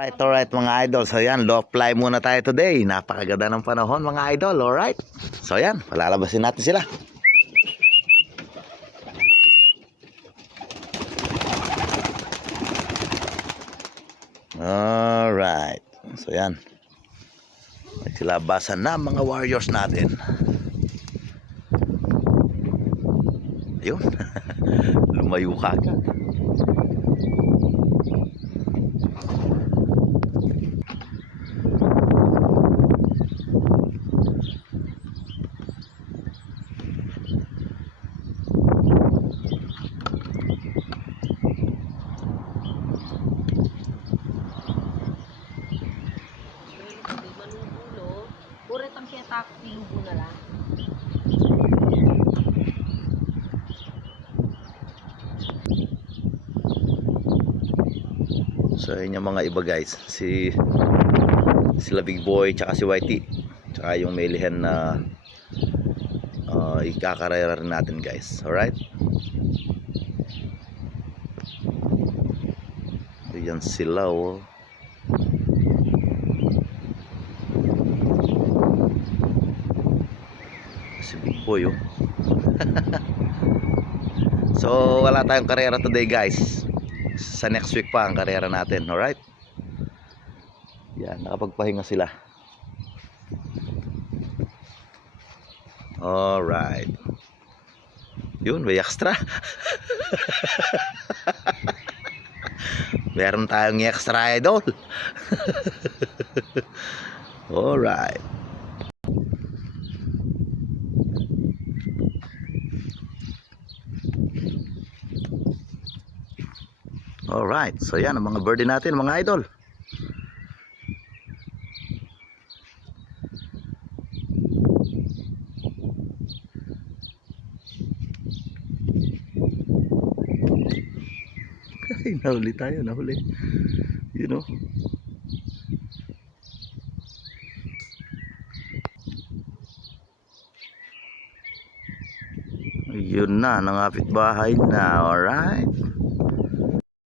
Alright mga idol. So yan, low fly muna tayo today. Napakaganda ng panahon mga idol. Alright. So yan, palalabasin natin sila. Alright. So yan. Nagsilabasan na mga warriors natin. Ayun. Lumayo ka agad. Ang siya taxing na lang. So yun yung mga iba guys. Sila Big Boy tsaka si Whitey. Tsaka yung melihan na ikakarera rin natin guys. Alright. Ayan sila oh. Si Big Boy oh. So wala tayong karera today guys. Sa next week pa ang karera natin. Alright. Yan, nakapagpahinga sila. Alright. Yun, may extra. Meron tayong extra idol. Alright. Alright, so yan ang mga birdie natin mga idol. Ay, nahuli tayo, nahuli. You know. Yun na, nangapit bahay na, alright.